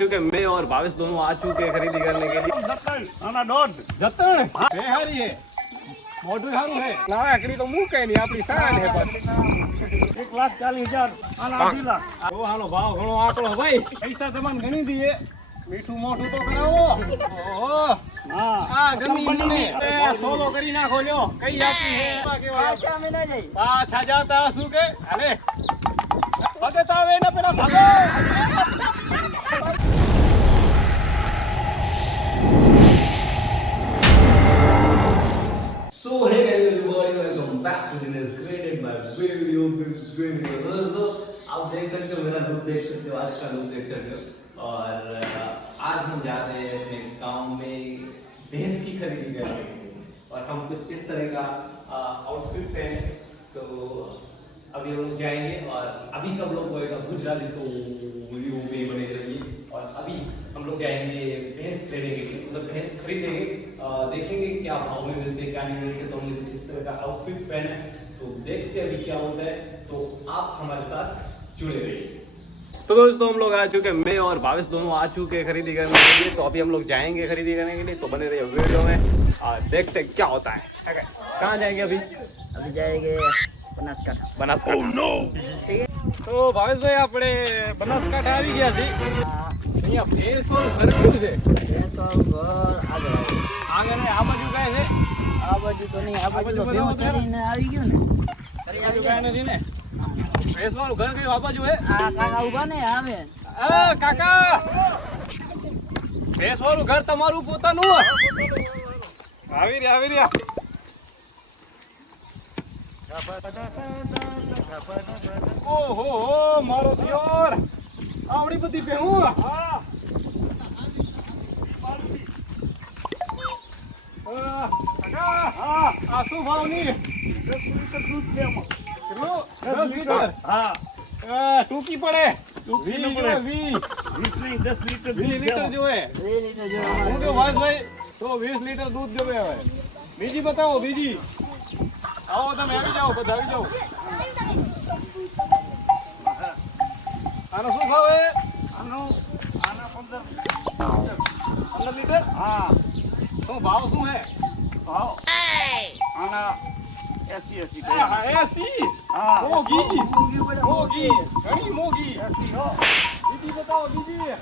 क्योंकि मैं और भावेश दोनों आ चुके हैं खरीदी करने के लिए। जतन बेहारी है मोटू हारू है ना एकड़ी तो मुंह कहीं नहीं आपकी शान है बस 1,40,000 આના 2 લાખ ओ हालो भाव घणो आकड़ो भाई पैसा तमन घणी दिए मीठू मोठू तो करावो ओहो હા आ गमी ने सोलो કરી નાખો લ્યો કઈ આપી હે કેવા 5 મહિના જઈ પાછા જાતા શું કે અરે ભગત આવે ને પેલા ભાગો So hey guys everybody, welcome back to the next created by video. दोस्तों आप देख सकते हो मेरा लुक देख सकते हो आज का लुक देख सकते हो और आज हम जा रहे हैं अपने गांव में भैंस की खरीदी करने के लिए और हम कुछ इस तरह का आउटफिट पहने तो अभी हम लोग जाएंगे और अभी का लोग होएगा गुजराती तो वीडियो पे बने रहिए और अभी हम लोग जाएंगे भैंस लेने के लिए मतलब भैंस खरीदेंगे देखेंगे क्या भाव में मिलते हैं क्या नहीं मिलते तो हमने कुछ इस तरह का आउटफिट पहना है तो देखते हैं अभी क्या होता है तो आप हमारे साथ जुड़े रहिए। तो दोस्तों हम लोग आ चुके हैं मैं और भावेश दोनों आ चुके हैं खरीदी करने के लिए तो अभी हम लोग जाएंगे खरीदी करने के लिए तो बने रहिए वीडियो में और देखते हैं क्या होता है। कहाँ जाएंगे अभी जाएंगे બનાસકાંઠા બનાસકાંઠા તો ભાવેશભાઈ આપણે બનાસકાંઠા આવી ગયા છે અહીંયા ભેંસવાળું ઘર કેવું છે ભેંસવાળું ઘર આગળ આગળ આ બાજુ કાંઈ છે આ બાજુ તો નહીં આ બાજુ તો ભેંસ કરીને આવી ગયું ને આ બાજુ કાંઈ નથી ને ભેંસવાળું ઘર કયું આ બાજુ હે આ કાકા ઉભા ને આવે આ કાકા ભેંસવાળું ઘર તમારું પોતાનું આવી રહ્યા ઓહો મારો દિયોર આવડી બધી ભેહું આ શું ભાવની 10 લીટર દૂધ છે એમાં. કેટલું 10 લીટર હા ટૂંકી પડે ટૂંકી ન 20 પડે. જોઈએ 20 નહીં 10 લીટર 20 દૂધ છે લીટર એમાં. જોઈએ 2 લીટર જો હું તો ભાઈ તો 20 લીટર દૂધ જોવે હવે બીજી બતાવો બીજી આવો તમે આવી જાઓ બધા આવી જાઓ આનો શું ભાવ હે આના 15 લીટર હા શું ભાવ શું હે ભાવ આના 80 હા 80 હા મોગી ઘણી મોગી 80 હો બીજી બતાવો બીજી હે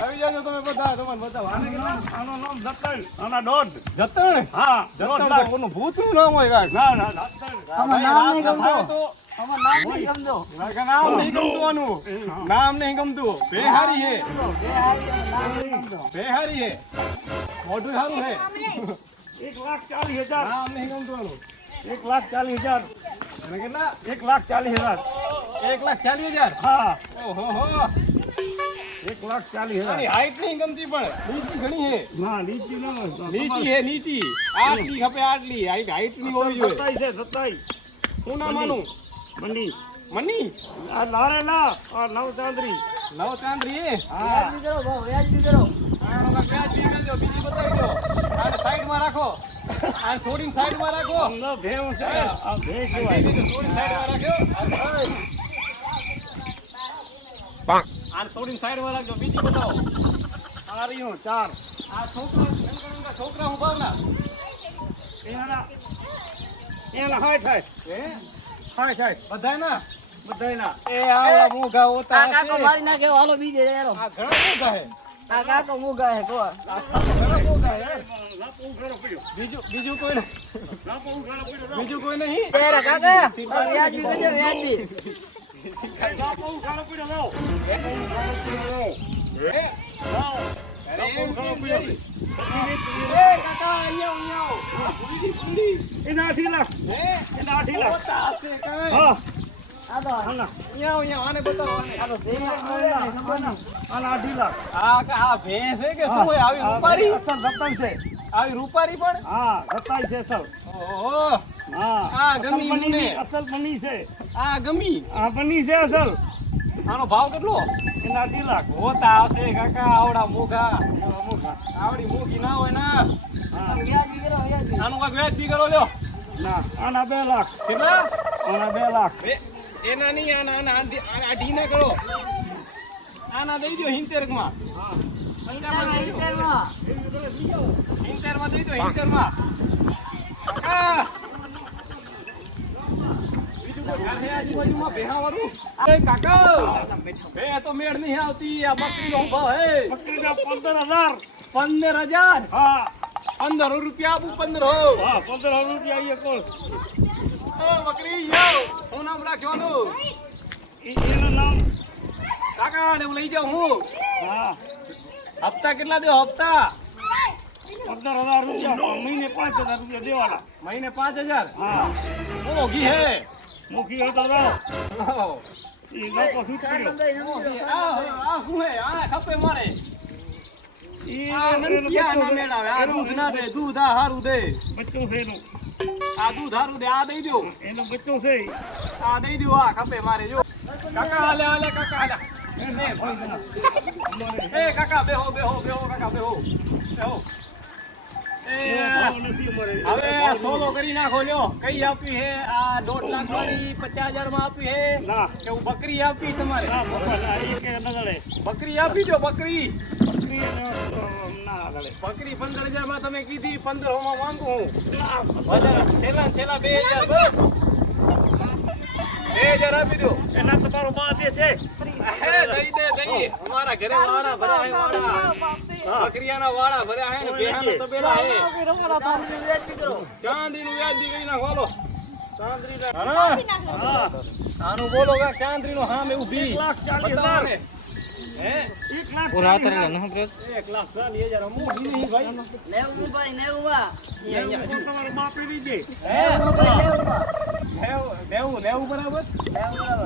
આવી જાજો તમે બધા તમને બતાવો આનો નામ જતન આના દોઢ જતણ હા જતણ લાખ. કોનું ભૂતનું નામ હોય કાંઈક ના ના જતન આમાં નામ નહીં ભાઈ, ગમતો આમાં નામ નહીં ગમતો નામ નહીં ગમતું આનું નામ નહીં ગમતું બેહારી હે નામ નહીં ગમતો બેહારી હે મોઢું સારું હે 1,40,000 નામ નહીં ગમતું આનું 1,40,000 અને કેટલા 1,40,000 1,40,000 હા ઓહો હો 1,40,000 આની હાઈટ નહીં ગમતી પણ નીચી ઘણી હે ના નીચી ન હોય નીચી હે નીચી આટલી ખપે આટલી હાઈટ ની હોવી જોઈએ સતાઈ છે સતાઈ શું નામ આનું મંડી મની આ લારે ના આ નવ ચાંદરી નવ ચાંદરી હે વ્યાજબી કરો ભાવ વ્યાજબી કરો આનો વ્યાજ બી કરજો બીજી બતાવી દો આને સાઈડમાં રાખો આને છોડીને સાઈડમાં રાખો ન ભેવ છે આ ભે કહેવાય બીજી તો છોડીને સાઈડમાં રાખ્યો આને છોડીને સાઈડમાં રાખજો બીજી બતાવો આ રહ્યો 4 આ છોકરા હું ભાવના એના હાય થાય હે હાય થાય બધાયના બધાયના એ આવડા મોઘા હોતા આ કાકો મારી નાખે હાલો બીજે યારો આ ઘણા મોઘા હે આ કાકો મુગા હે કો આ ઘણા મોઘા હે લાપો ઉઘાડો પડ્યો બીજું કોઈ નહીં લાપો ઉઘાડો પડ્યો બીજું કોઈ નહીં તેરા કાકા વ્યાજબી કરજો વ્યાજબી લાપો ઉઘાડો પડ્યો લાવ હે લાવ અરે લાપો એમ ઉઘાડો કેમ પડ્યો છે? એ કાકા અહીંયા એના 8 લાખ હે એના 8 લાખ હોતા હશે કાંઈ હા આ તો આના અહીંયા આને બતાવો આને. આ તો ભેંસ મળે ને ખબર ને આના 8 લાખ આ ભેંસ છે કે શું હોય આવી રૂપારી અસલ રતન છે આવી રૂપારી પણ હા રતાઈ છે અસલ ઓહો હા આ અસલ ગમી બની મને. અસલ બની છે આ ગમી આ બની છે અસલ આનો ભાવ કેટલો એના 8 લાખ હોતા હશે કાકા આવડા મોઘા આવડી મોઘી ના હોય ના હા વ્યાજબી કરો વ્યાજબી આનું કાંઈક વ્યાજ બી કરો લ્યો ના આના 2 લાખ કેટલા આના 2 લાખ એના નહીં આના આઢી ના કરો આના દઈ દો 70 માં. 70 માં દઈ દો 70 માં. કાકા બીજું કોઈ ઘર છે આજુબાજુમાં ભેહાવાળું? એ કાકા ભે તો મેળ નહીં આવતી. આ બકરીનો ભાવ હે બકરીના 15,000. 15,000. હા 15 રૂપિયા આપું. 15. હા 15 રૂપિયા આઈએ કોણ બકરી યો હું નામ રાખ્યોનું એનું નામ કાકા ને હું લઈ જાઉં હું. હા હપ્તા કેટલા દો? હપ્તા 15,000 રૂપિયા મહિને 5,000 રૂપિયા દેવાના. મહિને 5,000. હા મોઘી હે. મુખી હતા રાવ ઓહો. એ લોકો શું કર્યો મોઘી. આ શું હે? આ ખપે મારે. ઈ આ નનકિયા ના મેળ આવે. આ દૂધ ના દે. દૂધ આ હારું દે. બચ્ચું છે એનું આ દૂધ હારું દે. આ દઈ દો. એનું બચ્ચું છે આ દઈ દો. આ ખપે મારે. જો કાકા હાલે હાલે કાકા હાલે. એ કાકા બેહો બેહો બેહો કાકા બેહો બેહો. એવો ભાવ નથી અમારે. હવે સોલો કરી નાખો. લ્યો કઈ આપી હે? આ 1.5 લાખ વાળી 50,000 માં આપી હે ના કે હું બકરી આપી તમારે? ના બાપા ના એ કે ન ગળે બકરી આપી દો. બકરી બકરી ના ગળે બકરી 15,000 માં તમે કીધી. 15 માં માંગુ હું. વધારે છેલ્લા 2,000 બસ. 2,000 આપી દો. એના તમારો બા દે છે હે દઈ દે દઈ. અમારા ઘરે વાળા ભર્યા હે વાળા. બકરીયાના વાળા ભર્યા હે ને બેહાના તબેલા હે. ચાંદરીનું વ્યાજ બી કરી નાખો. હાલો ચાંદરી હા આનું બોલો કે ચાંદરીનું હામે ઊભી 1,40,000 હે 1,40,000 અમુક નહીં ભાઈ. તમારો બાપ લઈ દે હે નેવું બરાબર.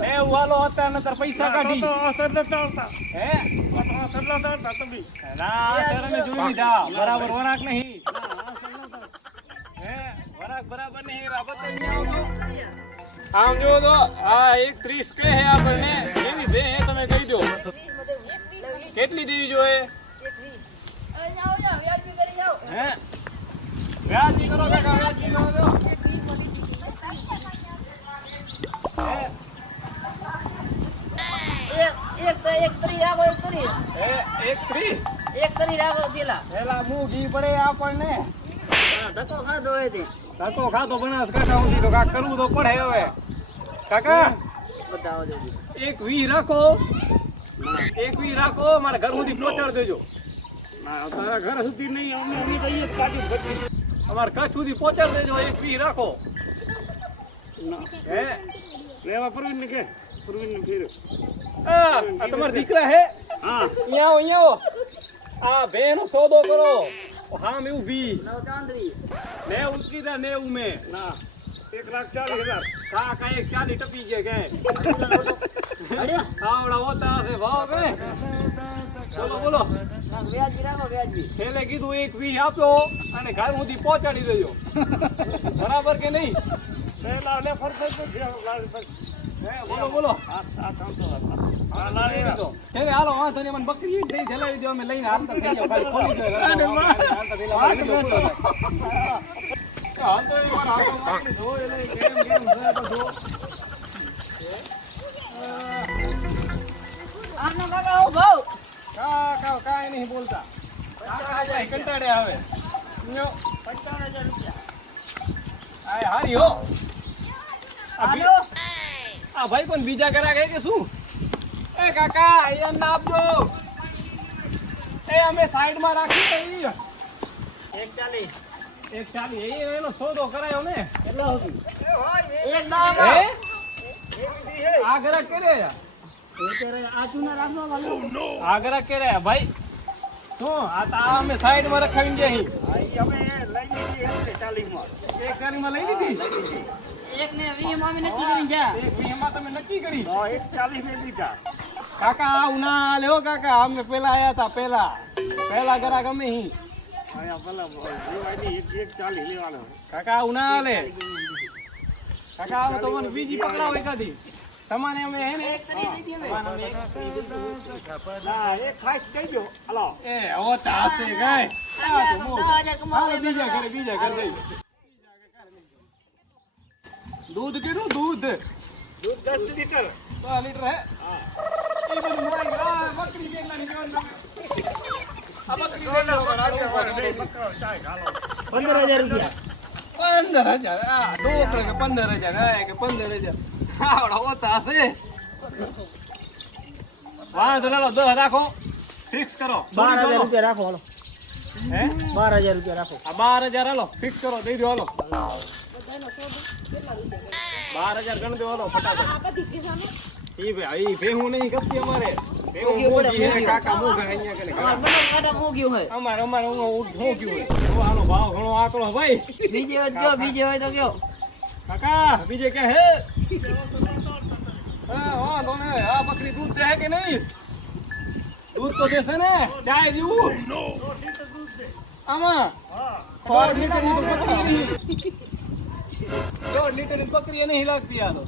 નેવું હાલો અત્યારે નતર પૈસા કાઢી. તો અસર નતા આવતા હે અસર નતા આવતા તમે ના સર અમે જોઈ લીધા. બરાબર વરાક નહીં. હે વરાક બરાબર નહીં. રાબત નહીં આવતો. આમ જો તો આ 1,30 કહે હે આપણને. એની દે હે તમે કહી દો કેટલી દેવી જોઈએ? હે વ્યાજબી કરો કાકા. વ્યાજબી કરો છો. હે 1,30. પેલા મૂંગી પડે આપણને. ધક્કો ખાતો બનાસકાંઠા સુધી તો કાક કરવું તો પડે હવે. કાકા 1,20 રાખો. 1,20 રાખો. મારા ઘર સુધી પહોંચાડી દેજો. ના તારા ઘર સુધી નહીં અમે કહીએ કાઢી બકરી અમારા કચ્છ સુધી પહોંચાડી દેજો. 1,20 રાખો. ના હે લેવા પ્રવીણ કે પ્રવીણ ફેર આ તમારા દીકરા હે? હા અહીંયા આવો અહીંયા આવો. આ બેનો સોદો કરો. હા મેં ઊભી 90 કીધા. 90 મેં ના 1,40,000 કાકા 1,40 ટપી ગયા કે આવડા હોતા હશે ભાવ કે? બોલો બોલો. છેલ્લે કીધું 1,20 આપો અને ઘર સુધી પહોંચાડી દેજો. બરાબર કે નહીં? પેલા લે ફરફર હે બોલો બોલો. છેલ્લે હાલો વાંધો નહીં. મને બકરી દઈ જલાવી દો. અમે લઈને હાલતા થઈ જાવ. ખાલી ખોલી દો. હાલતા પેલા હાલતો એ મારા હાથમાં જો એટલે કેમ કેમ છે બધું. કાકા કાંઈ નહીં બોલતા. કાકા આપણે કંટાળ્યા હવે. લ્યો, 55,000 રૂપિયા. આ હારી હો. આ ભાઈ પણ બીજા ગ્રાહક હે કે શું? એ કાકા એ અમને આપજો. એ અમે સાઈડમાં રાખી. 1,40 એનો સોદો કરાયો ને. હે આ ગ્રાહક કરે. આ ગ્રાહક કરે ભાઈ. શું આ તો આ અમે સાઈડમાં રખાવીને ગયા. અમે લઈ લીધી 1,40,000 1,40 લઈ લીધી. એક ને 20 માં અમે નક્કી કરીને જા. 1,20 માં તમે નક્કી કરી. 1,40,000 ને દીધા કાકા આવું ના લ્યો કાકા. અમે પેલા આયા હતા. પેલા ગ્રાહક અમે હી. આયા ભલા જીવાડી 1,40 લેવાનો કાકા આવું ના હાલે. કાકા આવું તો મને બીજી પકડાવો એકાદી. તમારે અમે હે ને ના એક ખાસ કહી દો હાલો એ હવે તો હશે ગાય. હાલો બીજા ઘરે જઈ. દૂધ કેટલું? દૂધ દૂધ 10 લીટર 100 લીટર હે. એ બધું મારી. આ બકરી ₹15,000 આ ડોકરે કે 15,000 આ કે 15,000 આવડા ઓતા હશે વાંધો ના લો 10 રાખો ફિક્સ કરો ₹12,000 રાખો હાલો. હે ₹12,000 રાખો. આ 12,000 હાલો ફિક્સ કરો દઈ દો હાલો 12,000 ગણ દો હાલો ફટાફટ ઈ ભાઈ ઈ ભેહું નહીં કપતી અમારે ભેહું મોજી હે કાકા મોગા અહીંયા કને અમારે હું ગયું હે તો આનો ભાવ ઘણો આકડો ભાઈ બીજે હોય તો કયો કાકા બીજે કે હે હા વાંધો ને આ બકરી દૂધ દે કે નહીં દૂધ તો દેશે ને ચાય જેવું આમાં 4 લીટરની બકરી નહીં 4 લીટરની બકરી નહીં લાગતી આ તો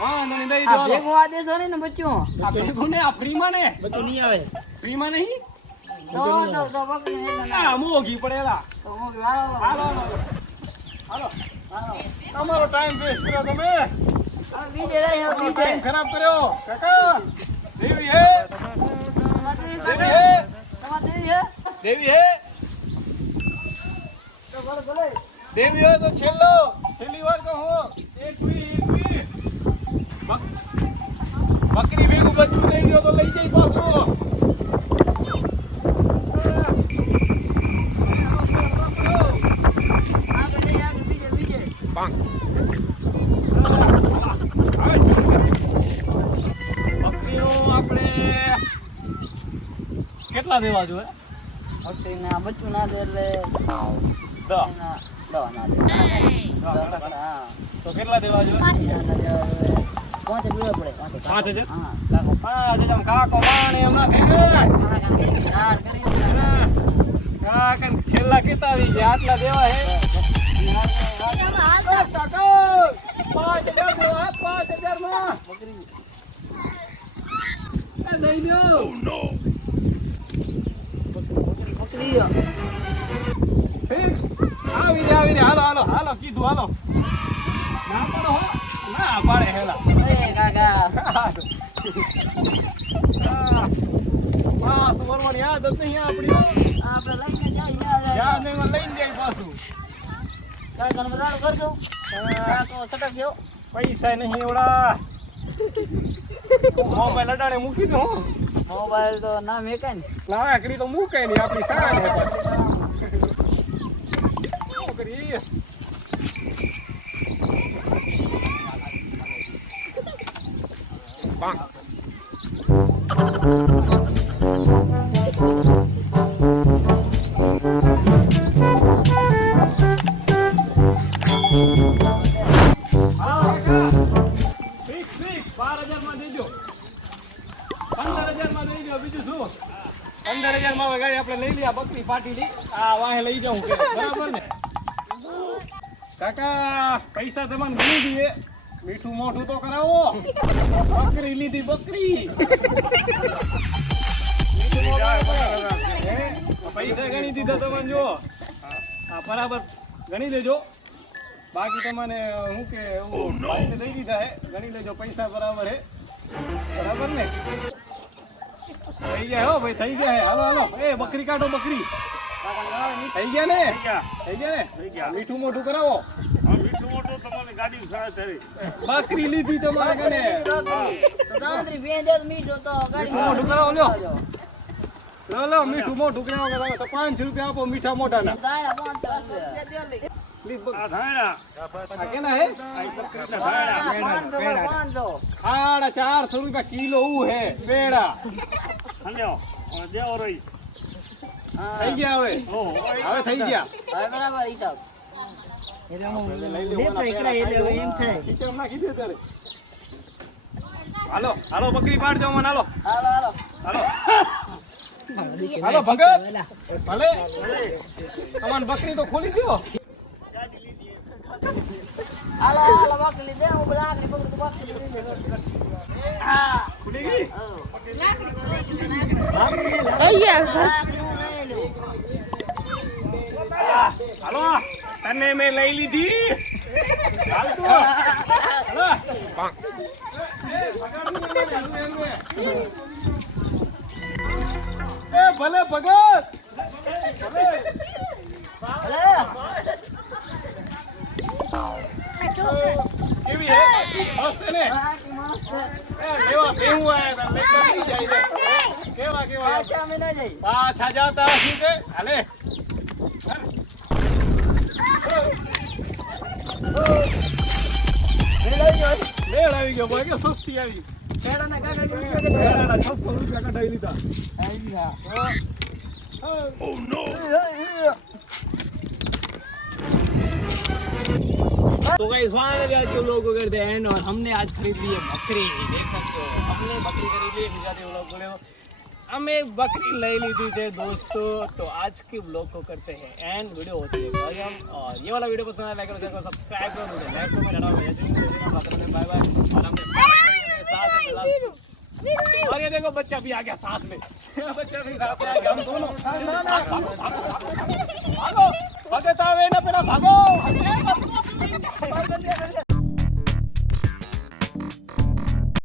વાંધો નહીં દઈ દો આ ભેગું આ દેશો ને બચ્ચું આ ભેગું ને આ ફ્રીમાં ને બધું નહીં આવે. ફ્રીમાં નહીં તો બકરી ને આ મોઘી પડેલા તો મોકલો. હાલો, હાલો હાલો હાલો. તમારો ટાઈમ વેસ્ટ કર્યો તમે હવે બીજે રહી હવે બીજે ટાઈમ ખરાબ કર્યો કાકા દેવી હે દેવી હે તમારે દેવી હે દેવી હે તો બોલો બોલો દેવી હે તો છેલ્લી વાર કહું એક વી બકરી ભેગું બચ્ચું દઈ દો તો લઈ જઈ પાછું આપણે યાર બીજે બીજે બકરીઓ આપણે કેટલા દેવા જોઈએ બકરીના બચ્ચું ના દે એટલે 10 એના દવા ના દે હા તો કેટલા દેવા જોઈએ પાંચે પીવો પડે 5,000 હા કાકો 5,000 કાકો માણે એમના થઈ ગયા રાડ કરી કાકા છેલ્લા કેટલા આવી ગયા આટલા દેવા હે કાકા 5,000 દેવા 5,000 માં એ દઈ લ્યો બકરી ફિક્સ આવી રે હાલો કીધું હાલો ના પાડો હો ના પાડે હેલા એ કાકા પાસ વરવાની યાદ જ નહીં આપણી આપણે લઈને જાય યાદ નહીં લઈને જાય પાછું કાકા બરાબર કરજો કાકો સટક જેવો પૈસા નહીં એવડા મોબાઈલ અડાડે મૂકી દો મોબાઈલ તો ના મેકાય ને લાકડી તો મૂકે નહીં આપણી સારા હે શું કરી ફિક્સ 12,000 માં દેજો 15,000 માં દઈ દો બીજું શું 15,000 માં હવે ગાડી આપણે લઈ લઈએ બકરી પાટી લી આ વાહે લઈ જાઉં કે બરાબર ને કાકા પૈસા તમને ગણી દઈએ મીઠું મોઢું તો કરાવો બકરી લીધી બકરી હે? પૈસા ગણી દીધા તમને જો હા બરાબર ગણી લેજો બાકી તમને હું કે ભાઈને દઈ દીધા હે ગણી લેજો પૈસા બરાબર હે બરાબર ને થઈ ગયા હો ભાઈ થઈ ગયા હે હાલો એ બકરી કાઢો બકરી થઈ ગયા ને મીઠું મોઢું કરાવો મીઠું મોટું તમારી ગાડી સારા કરી. બકરી લીધી તમારે કને તો ગાંધરી બે દે મીઠો તો ગાડી મોઢું કરાવો લો મીઠું મોઢું કરાવો તો 5 રૂપિયા આપો મીઠા મોઢાના દાણા 500 આ ધાયડા. આ કેના હે પાંચસો 450 રૂપિયા કિલો હે પેડા હલ્યો. હવે દેવો રહી. થઈ ગયા હવે થઈ ગયા હવે બરાબર હિસાબ ખીચડ નાખી દે તારે હાલો બકરી પાડજો મને હાલો હાલો હાલો ભગત ભલે તમારી બકરી તો ખોલી દો હાલો બકરી દે હું લાકડી પકડું તો બકરી હા ખુલી ગઈ હાલો તને મેં લઈ લીધી હાલ તું હાલો એ ભલે ભગત કેવી હે મસ્ત ને હા કે મસ્ત કેવા બેહું આયા તા લઈ જાય રે કેવા કેવા પાછા અમે ના જઈ પાછા જાતા હશી કે હાલે મેળ આવી ગયો બોલ કે સસ્તી આવી પેડાના કાકા કે રૂપિયા કે મેળાના 600 રૂપિયા કઢાઈ લીધા આવી હા तो गाइस फाइनली आज के व्लॉग को करते हैं और हमने आज खरीद ली है बकरी देख सकते हो हमने बकरी खरीद ली है गुजराती व्लॉग बोले हमें बकरी ले ली थी थे दोस्तों तो आज के व्लॉग को करते हैं एंड वीडियो होती है भाई हम और ये वाला वीडियो पसंद आया लाइक करो शेयर करो सब्सक्राइब करो मुझे लाइक करो मेरा नाम है बाय बाय और हमने साथ में और ये देखो बच्चा भी आ गया साथ में बच्चा भी साथ में आ गया हम दोनों भागो भगत आवे ना पेड़ा भागो